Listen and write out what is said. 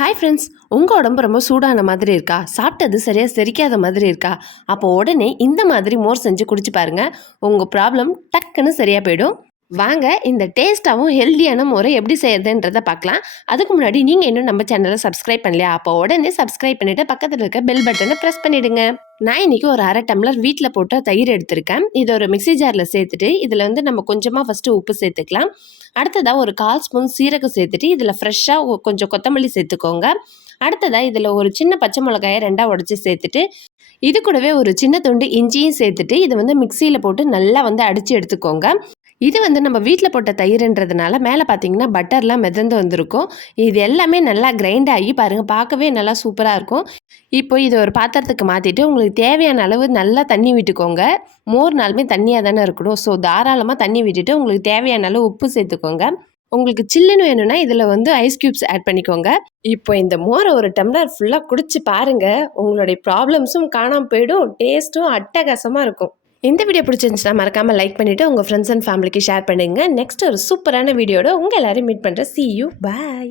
Hi friends, உங்கள் உடம்பு ரொம்ப சூடான மாதிரி இருக்கா? சாப்பிட்டது சரியாக செரிக்காத மாதிரி இருக்கா? அப்போ உடனே இந்த மாதிரி மோர் செஞ்சு குடிச்சு பாருங்க. உங்கள் ப்ராப்ளம் டக்குன்னு சரியாக போயிடும். வாங்க இந்த டேஸ்ட்டாகவும் ஹெல்த்தியான மோரை எப்படி செய்யறதுன்றதை பார்க்கலாம். அதுக்கு முன்னாடி நீங்கள் இன்னும் நம்ம சேனலை சப்ஸ்கிரைப் பண்ணலையா? அப்போ உடனே சப்ஸ்கிரைப் பண்ணிவிட்டு பக்கத்தில் இருக்க பெல் பட்டனை ப்ரெஸ் பண்ணிவிடுங்க. நான் இன்றைக்கி ஒரு அரை டம்ளர் வீட்டில் போட்ட தயிர் எடுத்திருக்கேன். இதை ஒரு மிக்ஸி ஜாரில் சேர்த்துட்டு இதில் நம்ம கொஞ்சமாக ஃபஸ்ட்டு உப்பு சேர்த்துக்கலாம். அடுத்ததாக ஒரு 1/4 ஸ்பூன் சீரகம் சேர்த்துட்டு இதில் ஃப்ரெஷ்ஷாக கொஞ்சம் கொத்தமல்லி சேர்த்துக்கோங்க. அடுத்ததாக இதில் ஒரு சின்ன பச்சை மிளகாயை 2ஆக உடச்சி சேர்த்துட்டு இது கூடவே ஒரு சின்ன துண்டு இஞ்சியும் சேர்த்துட்டு இதை மிக்சியில் போட்டு நல்லா அடித்து எடுத்துக்கோங்க. இது நம்ம வீட்டில் போட்ட தயிர்ன்றதுனால மேலே பார்த்தீங்கன்னா பட்டர்லாம் மிதந்து வந்திருக்கும். இது எல்லாமே நல்லா கிரைண்ட் ஆகி பாருங்கள், பார்க்கவே நல்லா சூப்பராக இருக்கும். இப்போ இதை ஒரு பாத்திரத்துக்கு மாற்றிட்டு உங்களுக்கு தேவையான அளவு நல்லா தண்ணி விட்டுக்கோங்க. மோர்னாலுமே தண்ணியாக தானே இருக்கணும். ஸோ தாராளமாக தண்ணி விட்டுட்டு உங்களுக்கு தேவையான அளவு உப்பு சேர்த்துக்கோங்க. உங்களுக்கு சில்லுன்னு வேணும்னா இதில் ஐஸ் க்யூப்ஸ் ஆட் பண்ணிக்கோங்க. இப்போ இந்த மோரை ஒரு டம்ளர் ஃபுல்லாக குடிச்சு பாருங்கள், உங்களுடைய ப்ராப்ளம்ஸும் காணாமல் போயிடும், டேஸ்ட்டும் அட்டகாசமாக இருக்கும். இந்த வீடியோ பிடிச்சிருந்துச்சுன்னா மறக்காமல் லைக் பண்ணிவிட்டு உங்கள் ஃப்ரெண்ட்ஸ் அண்ட் ஃபேமிலிக்கு ஷேர் பண்ணுங்கள். நெக்ஸ்ட் ஒரு சூப்பரான வீடியோட உங்கள் எல்லாரையும் மீட் பண்ணுறேன். See you, bye.